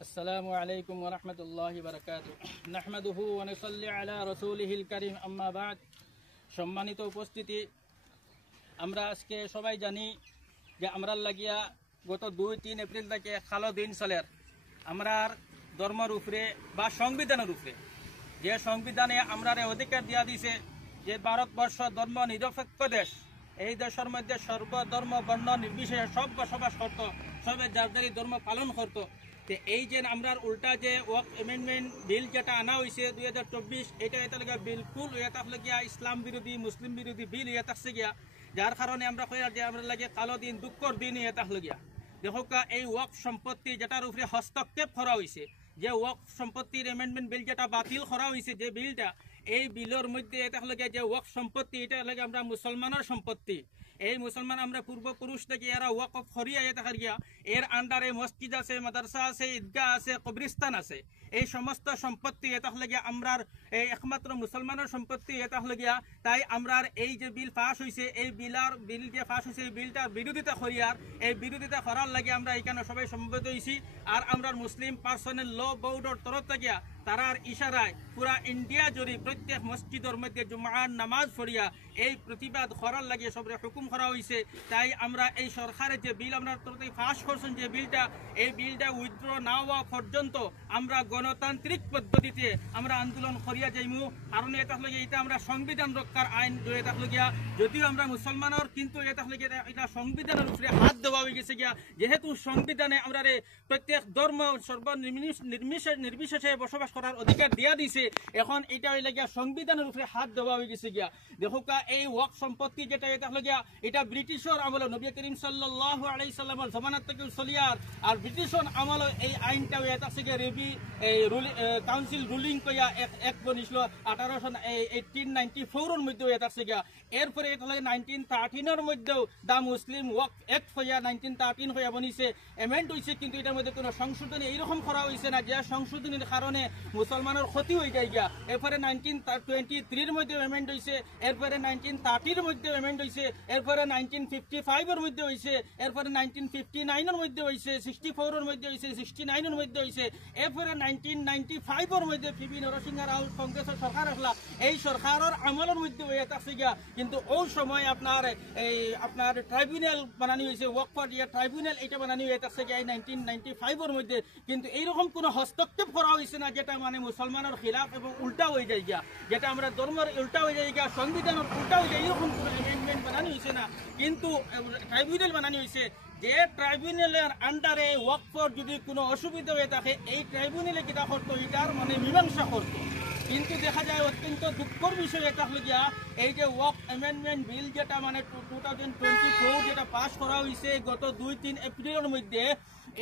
আসসালামু আলাইকুম ওয়া রাহমাতুল্লাহি ওয়া বারাকাতুহু নাহমাদুহু ওয়া নুসাল্লি আলা রাসূলিহিল কারীম আম্মা বা'দ। সম্মানিত উপস্থিতি, আমরা আজকে সবাই জানি যে আমরা লাগিয়া গত 2-3 এপ্রিল থেকে খালো দিন চলের আমরার ধর্মের উপরে বা সংবিধানের উপরে যে সংবিধানে আমরা অধিকার দিয়া দিছে যে ভারতবর্ষ ধর্ম নিরপেক্ষ দেশ, এই দেশের মধ্যে সর্বধর্ম বর্ণ নির্বিশেষে সব বসবাস করতো, সবে যার ধর্ম পালন করতো। এই যে আমরা উল্টা যে ওয়াকফ অ্যামেন্ডমেন্ট বিল যেটা আনা হয়েছে 2024, এটা এটা বিলকুল গিয়া ইসলাম বিরোধী মুসলিম বিরোধী বিল ইয়ে থাকছে গিয়া, যার কারণে আমরা কই যে আমরা লাগে কালো দিন দুঃখর দিন ইয়ে গিয়া। দেখো এই ওয়াকফ সম্পত্তি যেটার উপরে হস্তক্ষেপ করা হয়েছে, যে ওয়াকফ সম্পত্তির অ্যামেন্ডমেন্ট বিল যেটা বাতিল করা হয়েছে, যে বিলটা এই বিলের মধ্যে এটা যে ওয়াকফ সম্পত্তি এটা লাগে আমরা মুসলমানের সম্পত্তি, এই মুসলমান আমরা পূর্বপুরুষ থেকে এরা ওয়াকফ করিয়া থাকার গিয়া এর আন্ডারে মসজিদ আছে, মাদ্রাসা আছে, ঈদগাহ আছে, কবরিস্তান আছে, এই সমস্ত সম্পত্তি এটা গিয়া আমরার একমাত্র মুসলমানের সম্পত্তি এটা গিয়া। তাই আমরার এই যে বিল পাস হয়েছে, এই বিল যে পাস হয়েছে এই বিলটার বিরোধিতা করিয়ার, এই বিরোধিতা করার লাগে আমরা এখানে সবাই সমবেত হয়েছি। আর আমরা মুসলিম পার্সোনাল ল বোর্ডের তরফ থেকে তারার ইশারায় পুরা ইন্ডিয়া জুড়ে প্রত্যেক মসজিদের মধ্যে জুমার নামাজ পড়িয়া এই প্রতিবাদ করার লাগে সবরে হুকুম করা হয়েছে। তাই আমরা এই সরকারের যে বিল আমরা পাস করছেন, যে বিলটা এই বিলটা উইথড্র না হওয়া পর্যন্ত আমরা গণতান্ত্রিক পদ্ধতিতে আমরা আন্দোলন করিয়া যাইমু। কারণ এটা আমরা সংবিধান রক্ষার আইন হয়ে থাকলো গিয়া, যদিও আমরা মুসলমানের, কিন্তু এটা সংবিধানের উপরে হাত দেওয়া হয়ে গেছে গিয়া। যেহেতু সংবিধানে আমরা প্রত্যেক ধর্ম নির্বিশেষে বসবাস করার অধিকার দিয়া দিছে, এখন এটা হইলে গিয়া সংবিধানের উপরে হাত দেওয়া হয়ে গেছে গিয়া। দেখো এই ওয়াকফ সম্পত্তি যেটা এটা হলো গিয়া, এটা ব্রিটিশের আমল, নবী করিম সাল্লাল্লাহু আলাইহি সাল্লামের জামানাত থেকে চলিয়ার, আর ব্রিটিশের আমল এই আইনটা এটা আছে কাউন্সিল রুলিং কইয়া এক বনিছিল 1894 মধ্যে এটা আছে গিয়া। এরপরে এটা হলো 1913 মধ্যেও দা মুসলিম ওয়াকফ অ্যাক্ট হইয়া 1913 হইয়া বনিছে, এমেন্ড হয়েছে, কিন্তু এটার মধ্যে কোনো সংশোধনী এইরকম করা হয়েছে না যে সংশোধনীর কারণে মুসলমানের ক্ষতি হয়ে যায় গিয়া। এরপরে 1923 মধ্যে এমেন্ড হয়েছে, এরপরে 1930 মধ্যে এমেন্ড হয়েছে, এরপরে 1955 মধ্যে হয়েছে, এরপরে 1959 মধ্যে হয়েছে, 64 মধ্যে হয়েছে, 69 মধ্যে হয়েছে, এরপরে 1995 মধ্যে পিবি নরসিংহ রাও কংগ্রেসের সরকার আসলা, এই সরকারের আমলের মধ্যে হয়ে থাকছে গিয়া। কিন্তু ওই সময় আপনার ট্রাইব্যুনাল বানানি হয়েছে, ওয়াকফ ট্রাইব্যুনাল এটা বানানি হয়ে থাকছে গিয়া 1995 মধ্যে। কিন্তু এইরকম কোনো হস্তক্ষেপ করা হয়েছে না যেটা মানে মুসলমানের খিলাফ এবং উল্টা হয়ে যায় গিয়া, যেটা আমরা ধর্মের উল্টা হয়ে যায় গিয়া, সংবিধানের উল্টা হয়ে যায়, এরকম কোনো অ্যামেন্ডমেন্ট বানানি হয়েছে না। কিন্তু ট্রাইব্যুনাল বানানি হয়েছে, যে ট্রাইব্যুনালের আন্ডারে ওয়াকফর যদি কোনো অসুবিধা হয়ে থাকে, এই ট্রাইব্যুনালে কিতা করতো, এটার মানে মীমাংসা করতো। কিন্তু দেখা যায় অত্যন্ত দুঃখর বিষয় এটা হলো গিয়া, এই যে ওয়াকফ অ্যামেন্ডমেন্ট বিল যেটা মানে 2024 যেটা পাস করা হয়েছে গত 2-3 এপ্রিলের মধ্যে,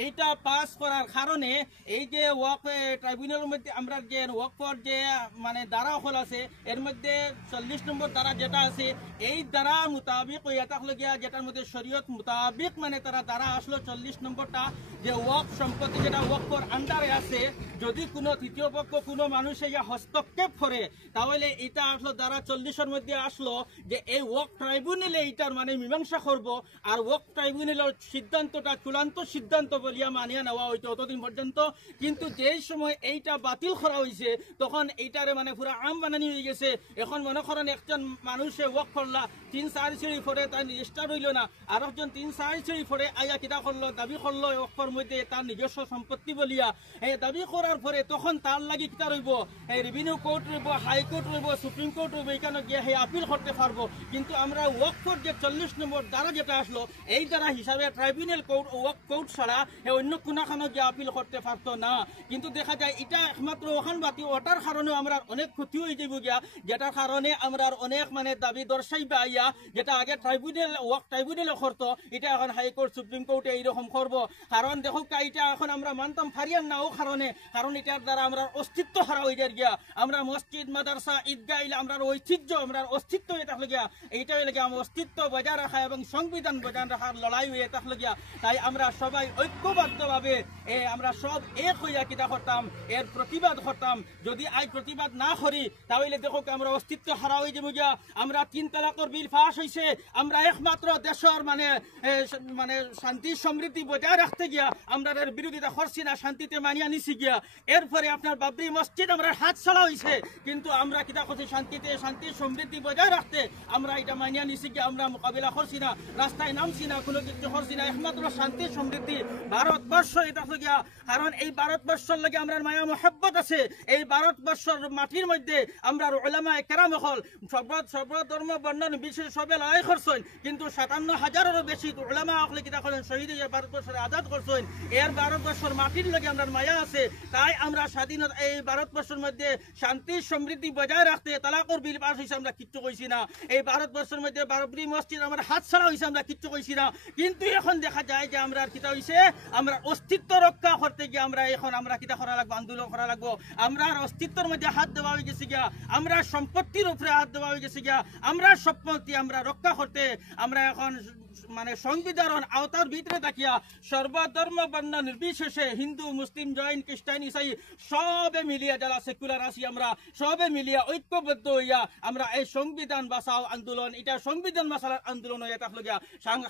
এইটা পাস করার কারণে এই যে ওয়াকফ ট্রাইব্যুনালের মধ্যে আমরা যে ওয়াকফর যে মানে ধারা হল আছে, এর মধ্যে 40 নম্বর ধারা যেটা আছে, এই ধারা মোতাবিক এটা হলো গিয়া, যেটার মধ্যে শরীয়ত মোতাবিক মানে তারা ধারা আসলো 40 নম্বরটা, যে ওয়াকফ সম্পত্তি যেটা ওয়াকফর আন্ডারে আছে, যদি কোনো তৃতীয় পক্ষ কোনো মানুষ হস্তক্ষেপ করে, তাহলে এটা আসলো ধারা 40-এর মধ্যে আসলো যে এই ওয়াকফ ট্রাইব্যুনালে এটার মানে মীমাংসা করব। আর ওয়াকফ ট্রাইব্যুনালের সিদ্ধান্তটা চূড়ান্ত সিদ্ধান্ত বলিয়া মানিয়া নেওয়া হইতো অতদিন পর্যন্ত। কিন্তু যেই সময় এইটা বাতিল করা হয়েছে, তখন এইটারে মানে পুরো আম বানানি হয়ে গেছে। এখন মনে করেন একজন মানুষে ওয়াকফ করলা, 3-4 সিঁড়ি পরে তার রেজিস্টার হইল না, আর একজন 3-4 সিঁড়ি পরে আয়া কিতা করলো, দাবি করলো ওয়াকফের মধ্যে তার নিজস্ব সম্পত্তি বলিয়া। এই দাবি করার পরে তখন তার লাগি কিতা রইব, এই রেভিনিউ কোর্ট রইব, হাইকোর্ট রইব, সুপ্রিম কোর্ট রইব, এখানে গিয়ে সেই আপিল করতে পারবো। কিন্তু আমরা ওয়াকফর যে 40 নম্বর দ্বারা যেটা আসলো, এই দ্বারা হিসাবে ট্রাইব্যুনাল কোর্ট ওয়াকফ কোর্ট ছাড়া অন্য কোনাখানো গিয়ে আপিল করতে পারতো না। কিন্তু দেখা যায় এটা একমাত্র ওখান বাতি ওটার কারণেও আমরা অনেক ক্ষতি হয়ে যাব গিয়া, যেটার কারণে আমরা অনেক মানে দাবি দর্শাইবা আইয়া, যেটা আগে ট্রাইব্যুনাল ওয়াকফ ট্রাইব্যুনালে করতো, এটা এখন হাইকোর্ট সুপ্রিম কোর্টে এইরকম করবো। কারণ দেখো এটা এখন আমরা মানতাম ফারিয়ান না, ও কারণ এটার দ্বারা আমরা অস্তিত্ব হারা হয়ে যায় গিয়া। আমরা মসজিদ মাদ্রাসা ঈদগাহ আমরা ঐতিহ্য আমরা অস্তিত্ব এটা লাগিয়া এইটাই লাগে আমার অস্তিত্ব বজায় রাখা এবং সংবিধান বজায় রাখার লড়াই হয়ে এটা লাগিয়া তাই আমরা সবাই ঐক্যবদ্ধভাবে আমরা সব এক হইয়া কিতা করতাম এর প্রতিবাদ করতাম যদি আই প্রতিবাদ না করি তাহলে দেখো আমরা অস্তিত্ব হারা হয়ে যাবো গিয়া আমরা 3 তালাকর বিল পাস হয়েছে আমরা একমাত্র দেশের মানে শান্তি সমৃদ্ধি বজায় রাখতে গিয়া আমরা এর বিরোধিতা করছি না শান্তিতে মানিয়া নিছি গিয়া এরপরে আপনার বাবরি মসজিদ আমরা হাত ছাড়া হয়েছে কিন্তু আমরা কিতা করছি শান্তিতে শান্তি সমৃদ্ধি বজায় রাখতে আমরা এটা মানিয়া নিছি গিয়া আমরা মোকাবিলা করছি না রাস্তায় নামছি না কোনো কিছু করছি না একমাত্র শান্তি সমৃদ্ধি ভারতবর্ষ এটা গিয়া কারণ এই ভারতবর্ষের লাগে আমরা মায়া মহব্বত আছে এই ভারতবর্ষের মাটির মধ্যে আমরা উলামায়ে কেরাম হল সর্ব ধর্ম বর্ণ বিশেষ সবে লড়াই করছেন কিন্তু 57,000-এরও বেশি উলামা হলে কিতা করেন শহীদ হয়ে ভারতবর্ষের আজাদ করছেন এর ভারতবর্ষের মাটির লাগে আমরা মায়া আছে তাই আমরা স্বাধীনতা এই ভারতবর্ষের মধ্যে শান্তি সমৃদ্ধি বজায় রাখতে তালাকর বিল পাস হয়েছে আমরা কিচ্ছু কইছি না এই ভারতবর্ষের মধ্যে বাবরি মসজিদ আমরা হাত ছাড়া হয়েছে আমরা কিচ্ছু কইছি না কিন্তু এখন দেখা যায় যে আমরা কিতা হয়েছে আমরা অস্তিত্ব রক্ষা করতে গিয়ে আমরা এখন আমরা কিতা করা লাগবো আন্দোলন করা লাগবো আমরা অস্তিত্বের মধ্যে হাত দেওয়া হয়ে গেছে গিয়া আমরা সম্পত্তির উপরে হাত দেওয়া হয়ে গেছে গিয়া আমরা সম্পত্তি আমরা রক্ষা করতে আমরা এখন মানে সংবিধান আওতার ভিতরে থাকিয়া সর্বধর্ম বর্ণ নির্বিশেষে হিন্দু মুসলিম জৈন খ্রিস্টান ইসাই সবে মিলিয়া যারা সেকুলার আছি আমরা সবে মিলিয়া ঐক্যবদ্ধ হইয়া আমরা এই সংবিধান বাঁচাও আন্দোলন এটা সংবিধান বাঁচার আন্দোলন হইয়া থাকলো গিয়া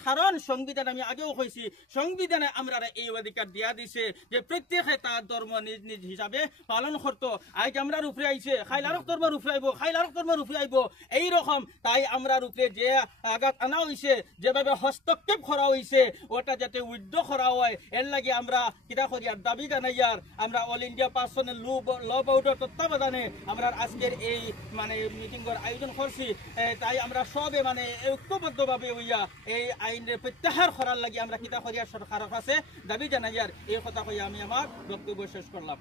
কারণ সংবিধান আমি আগেও কইছি সংবিধানে আমরা এই অধিকার দিয়া দিছে যে প্রত্যেকে তার ধর্ম নিজ নিজ হিসাবে পালন করতো আজ আমরা উপরে আইছে খাইলারক ধর্মের উপরে আইব খাইলারক ধর্মের উপরে আইব এইরকম তাই আমরা উপরে যে আঘাত আনা হয়েছে যেভাবে হস্তক্ষেপ করা হয়েছে ওটা যাতে উইথড্র করা হয় এর লাগে আমরা কিতা করি আর দাবি জানাইয়ার আমরা অল ইন্ডিয়া পার্সোনাল ল বোর্ডের তত্ত্বাবধানে আমরা আজকের এই মানে মিটিংয়ের আয়োজন করছি তাই আমরা সবে মানে ঐক্যবদ্ধভাবে হইয়া এই আইনের প্রত্যাহার করার লাগে আমরা কিতা করি আর সরকারের কাছে দাবি জানাইয়ার এই কথা কইয়া আমি আমার বক্তব্য শেষ করলাম।